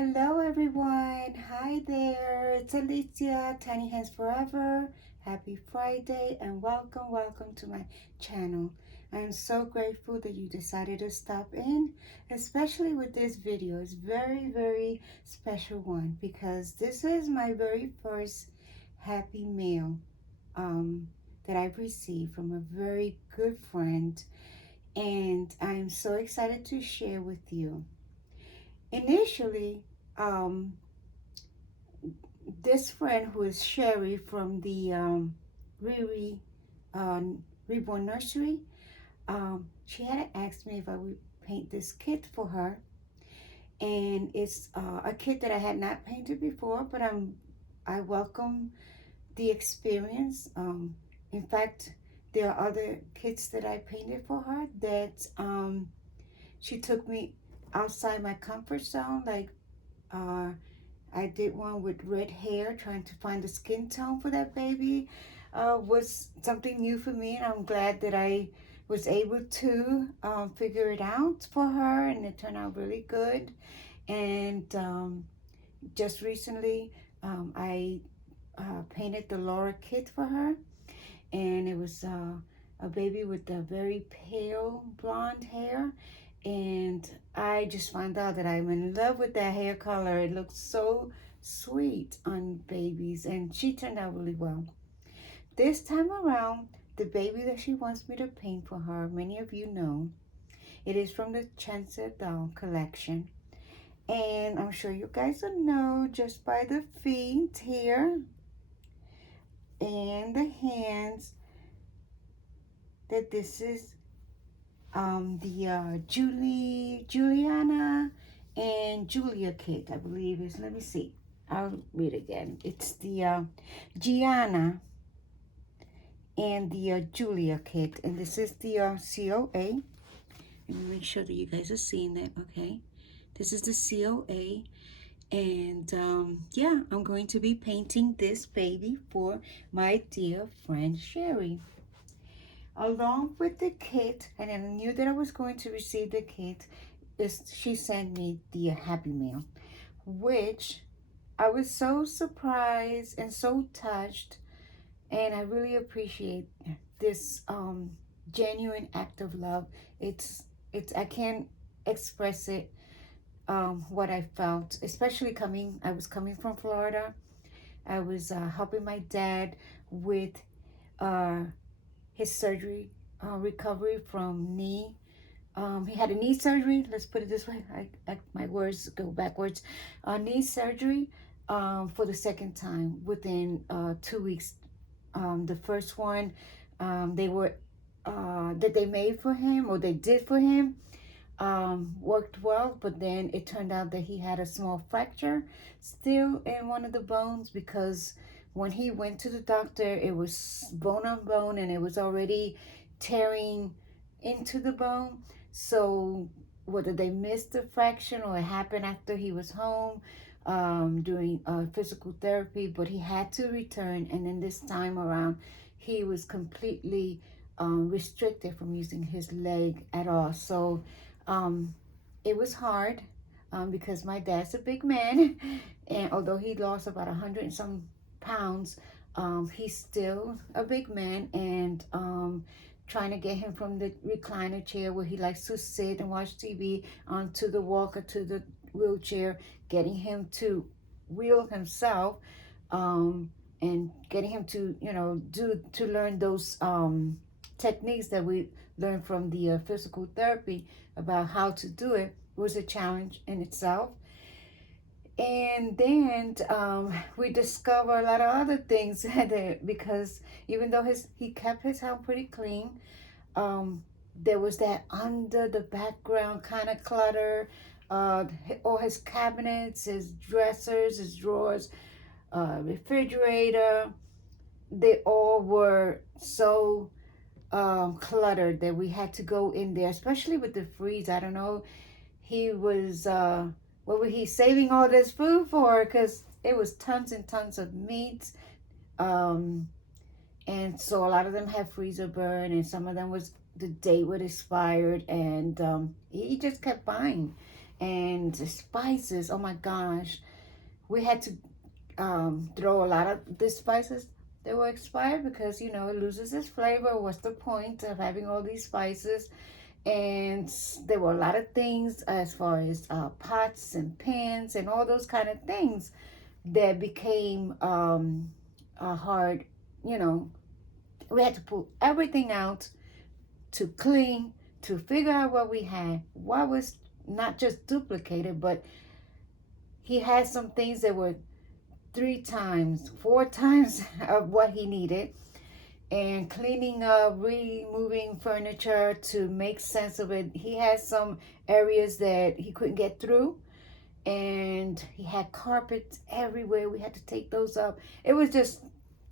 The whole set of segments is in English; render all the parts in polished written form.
Hello everyone. Hi there. It's Alicia, Tiny Hands Forever. Happy Friday and welcome to my channel. I am so grateful that you decided to stop in, especially with this video. It's very special one because this is my very first happy mail that I've received from a very good friend, and I'm so excited to share with you. Initially, um, this friend who is Sherry from the Riri uh, Reborn Nursery, she had asked me if I would paint this kit for her, and it's a kit that I had not painted before, but I welcome the experience. In fact, there are other kits that I painted for her that she took me outside my comfort zone, like. I did one with red hair, trying to find the skin tone for that baby. Was something new for me, and I'm glad that I was able to figure it out for her, and it turned out really good. And just recently, I painted the Laura kit for her, and it was a baby with a very pale blonde hair, and I just found out that I'm in love with that hair color. It looks so sweet on babies, and she turned out really well. This time around, the baby that she wants me to paint for her, many of you know, it is from the Chancer Doll collection. And I'm sure you guys will know just by the feet here and the hands that this is the Juliana and Julia kit, I believe is. Let me see. I'll read again. It's the Gianna and the Julia kit, and this is the COA. Let me make sure that you guys are seeing that. Okay, this is the COA, and yeah, I'm going to be painting this baby for my dear friend Sherry. Along with the kit, and I knew that I was going to receive the kit, she sent me the Happy Meal, which I was so surprised and so touched, and I really appreciate this genuine act of love. It's I can't express it, what I felt, especially I was coming from Florida. I was helping my dad with uh, his surgery, recovery from knee. He had a knee surgery. Let's put it this way. My words go backwards. Knee surgery for the second time within 2 weeks. The first one they were that they made for him, or they did for him, worked well, but then it turned out that he had a small fracture still in one of the bones, because when he went to the doctor, it was bone on bone and it was already tearing into the bone. So whether they missed the fraction or it happened after he was home doing physical therapy, but he had to return, and then this time around he was completely restricted from using his leg at all. So it was hard because my dad's a big man, and although he lost about 100 and some pounds, he's still a big man, and trying to get him from the recliner chair where he likes to sit and watch TV onto the walker to the wheelchair, getting him to wheel himself, and getting him to to learn those techniques that we learned from the physical therapy about how to do it was a challenge in itself. And then we discover a lot of other things because even though he kept his house pretty clean, um, there was that under the background kind of clutter. All his cabinets, his dressers, his drawers, refrigerator, they all were so cluttered that we had to go in there, especially with the freeze. I don't know, he was what was he saving all this food for? Because it was tons and tons of meats, um, and so a lot of them had freezer burn, and some of them was the date was expired, and he just kept buying. And the spices, oh my gosh, we had to throw a lot of the spices that were expired because, you know, it loses its flavor. What's the point of having all these spices? And there were a lot of things as far as pots and pans and all those kind of things that became hard. You know, we had to pull everything out to clean, to figure out what we had, what was not just duplicated, but he had some things that were 3 times, 4 times of what he needed. And cleaning up, removing furniture to make sense of it. He had some areas that he couldn't get through, and he had carpets everywhere. We had to take those up. It was just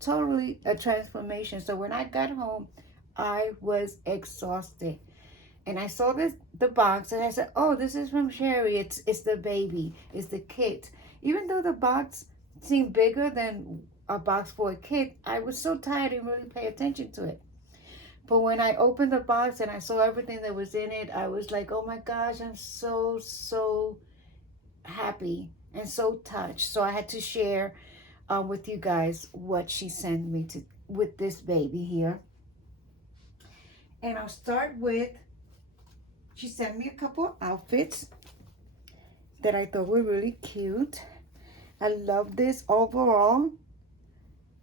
totally a transformation. So when I got home, I was exhausted. And I saw the box, and I said, "Oh, this is from Sherry. It's the baby. It's the kit." Even though the box seemed bigger than a box for a kid, I was so tired I didn't really pay attention to it. But when I opened the box and I saw everything that was in it, I was like, "Oh my gosh, I'm so happy and so touched." So I had to share with you guys what she sent me to with this baby here. And I'll start with, she sent me a couple of outfits that I thought were really cute. I love this overall.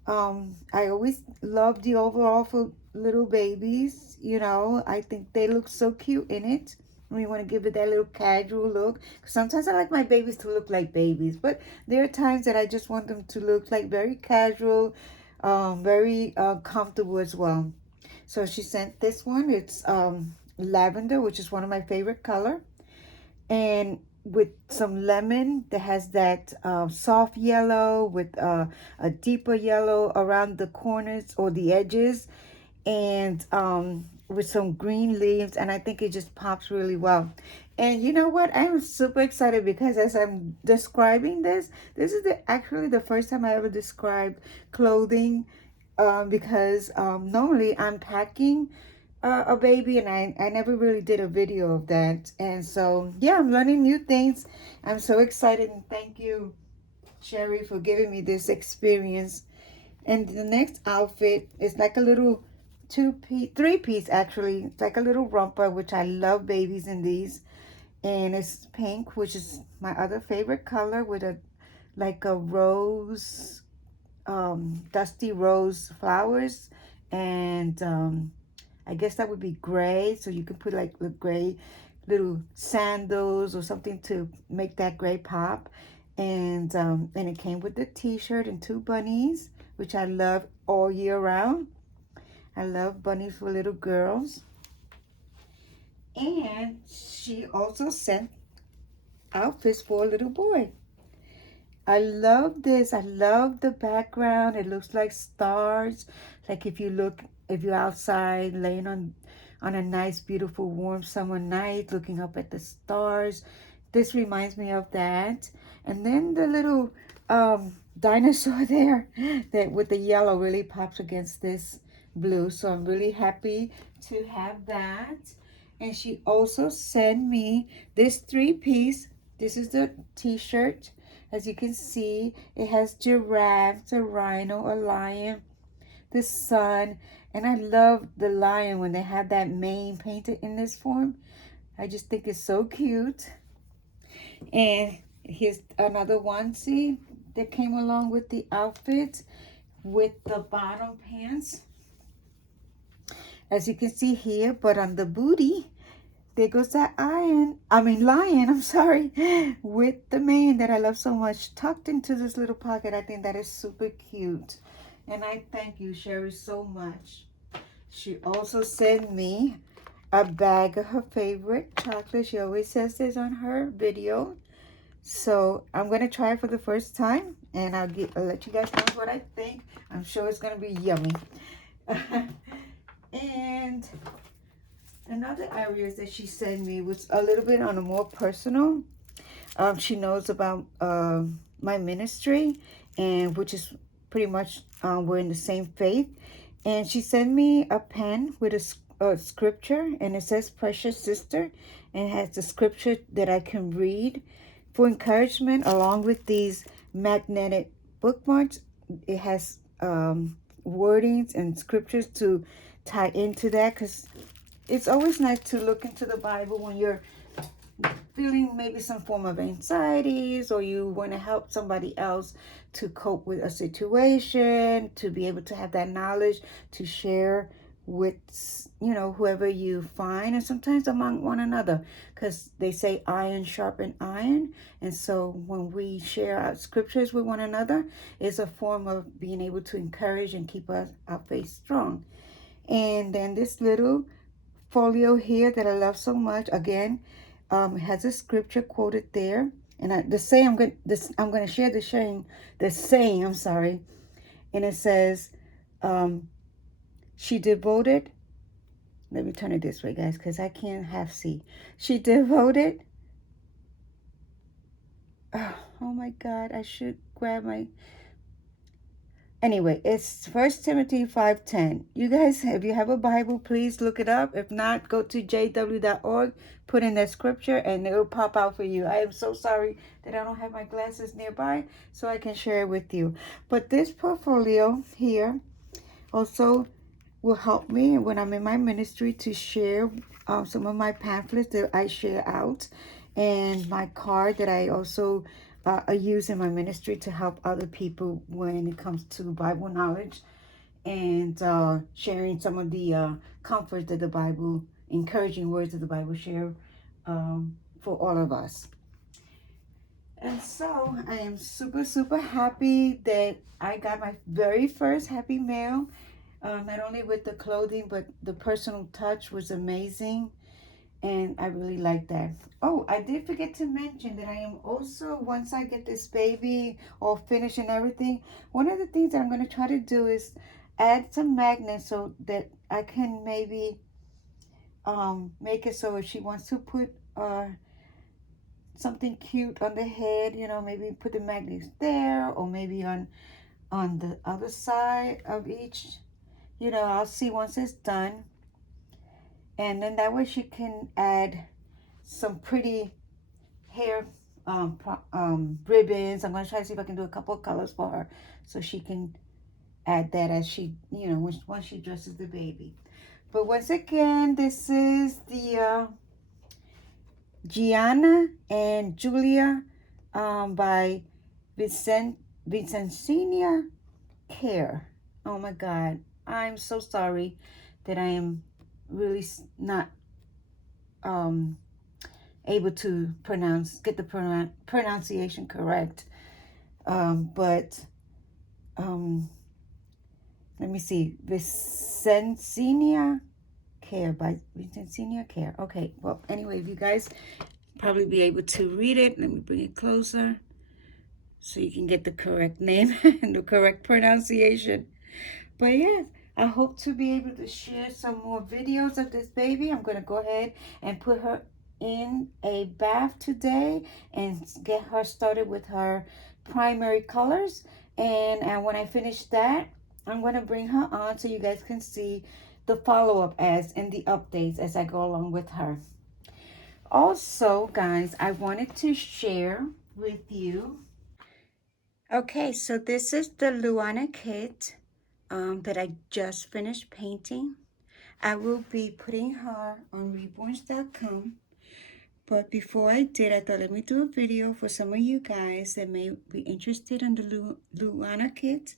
I always love the overall for little babies. You know, I think they look so cute in it. We want to give it that little casual look. Sometimes I like my babies to look like babies, but there are times that I just want them to look like very casual, very comfortable as well. So she sent this one. It's lavender, which is one of my favorite color, and with some lemon that has that soft yellow with a deeper yellow around the corners or the edges, and with some green leaves, and I think it just pops really well. And you know what? I'm super excited because as I'm describing this is actually the first time I ever described clothing, because normally I'm packing a baby, and I never really did a video of that. And so, yeah, I'm learning new things. I'm so excited, and thank you, Sherry, for giving me this experience. And the next outfit is like a little 3-piece actually. It's like a little romper, which I love babies in these. And it's pink, which is my other favorite color, with a like a rose, dusty rose flowers. And I guess that would be gray. So you could put like the gray little sandals or something to make that gray pop. And it came with the t-shirt and 2 bunnies, which I love all year round. I love bunnies for little girls. And she also sent outfits for a little boy. I love this. I love the background. It looks like stars. Like if you're outside laying on a nice, beautiful, warm summer night, looking up at the stars. This reminds me of that. And then the little dinosaur there that with the yellow really pops against this blue. So I'm really happy to have that. And she also sent me this 3-piece. This is the t-shirt. As you can see, it has giraffes, a rhino, a lion, the sun. And I love the lion when they have that mane painted in this form. I just think it's so cute. And here's another onesie that came along with the outfit with the bottom pants. As you can see here, but on the booty, there goes that lion, I'm sorry, with the mane that I love so much, tucked into this little pocket. I think that is super cute. And I thank you, Sherry, so much. She also sent me a bag of her favorite chocolate. She always says this on her video. So I'm going to try it for the first time, and I'll let you guys know what I think. I'm sure it's going to be yummy. And another areas that she sent me was a little bit on a more personal. She knows about my ministry, and which is pretty much we're in the same faith. And she sent me a pen with scripture, and it says precious sister, and it has the scripture that I can read for encouragement along with these magnetic bookmarks. It has wordings and scriptures to tie into that, because it's always nice to look into the Bible when you're feeling maybe some form of anxieties, or you want to help somebody else to cope with a situation, to be able to have that knowledge to share with, you know, whoever you find, and sometimes among one another, because they say iron sharpen iron. And so when we share our scriptures with one another, it's a form of being able to encourage and keep our faith strong. And then this little folio here that I love so much, again, has a scripture quoted there, and I'm going to share the saying. I'm sorry, and it says, she devoted. Let me turn it this way, guys, because I can't half see. She devoted. Oh my God! I should grab my. Anyway, it's 1 Timothy 5:10. You guys, if you have a Bible, please look it up. If not, go to jw.org, put in that scripture, and it'll pop out for you. I am so sorry that I don't have my glasses nearby so I can share it with you. But this portfolio here also will help me when I'm in my ministry to share some of my pamphlets that I share out, and my card that I also use in my ministry to help other people when it comes to Bible knowledge, and sharing some of the comfort that the Bible, encouraging words that the Bible share for all of us. And so I am super, super happy that I got my very first Happy Mail. Not only with the clothing, but the personal touch was amazing. And I really like that. Oh, I did forget to mention that I am also, once I get this baby all finished and everything, one of the things that I'm going to try to do is add some magnets so that I can maybe make it so if she wants to put something cute on the head, you know, maybe put the magnets there, or maybe on the other side of each. You know, I'll see once it's done. And then that way she can add some pretty hair ribbons. I'm going to try to see if I can do a couple of colors for her so she can add that as she, you know, once she dresses the baby. But once again, this is the Gianna and Julia by Vincencia Care. Oh my God. I'm so sorry that I am really not able to get the pronunciation correct. But let me see. Vincencia Care by Vincencia Care. Okay, well, anyway, if you guys probably be able to read it, let me bring it closer so you can get the correct name and the correct pronunciation. But yes, I hope to be able to share some more videos of this baby. I'm going to go ahead and put her in a bath today and get her started with her primary colors. And when I finish that, I'm going to bring her on so you guys can see the follow-up ads and the updates as I go along with her. Also, guys, I wanted to share with you. Okay, so this is the Luana kit that I just finished painting. I will be putting her on reborns.com. But before I did, I thought let me do a video for some of you guys that may be interested in the Luana kit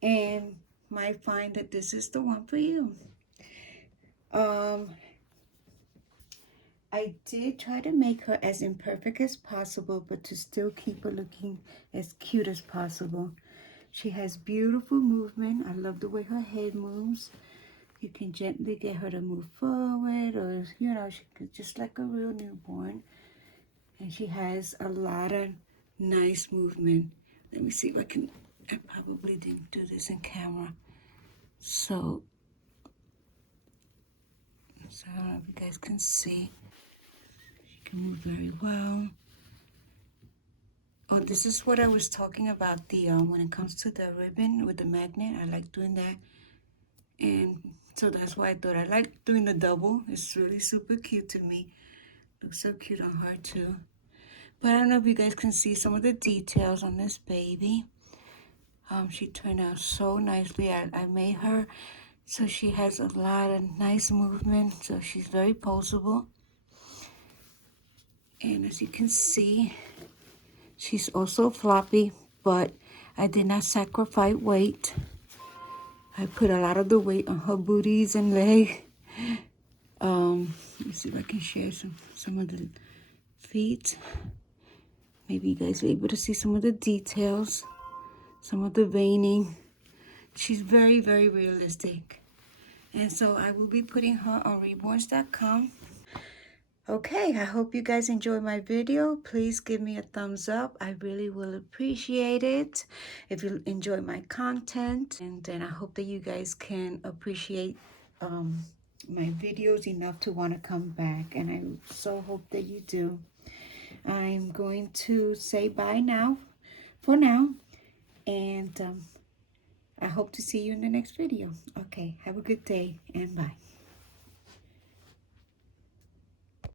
and might find that this is the one for you. I did try to make her as imperfect as possible, but to still keep her looking as cute as possible. She has beautiful movement. I love the way her head moves. You can gently get her to move forward, or, you know, she could just like a real newborn. And she has a lot of nice movement. Let me see if I probably didn't do this in camera. So I don't know if you guys can see. She can move very well. Oh, this is what I was talking about, the when it comes to the ribbon with the magnet. I like doing that. And So that's why I thought I like doing the double. It's really super cute to me. Looks so cute on her too. But I don't know if you guys can see some of the details on this baby. She turned out so nicely. I made her so she has a lot of nice movement. So she's very poseable. And as you can see, she's also floppy, but I did not sacrifice weight. I put a lot of the weight on her booties and leg. Let me see if I can share some of the feet. Maybe you guys are able to see some of the details, some of the veining. She's very, very realistic. And so I will be putting her on reborns.com. Okay, I hope you guys enjoyed my video. Please give me a thumbs up. I really will appreciate it if you enjoy my content. And then I hope that you guys can appreciate my videos enough to want to come back. And I so hope that you do. I'm going to say bye now, for now. And I hope to see you in the next video. Okay, have a good day and bye.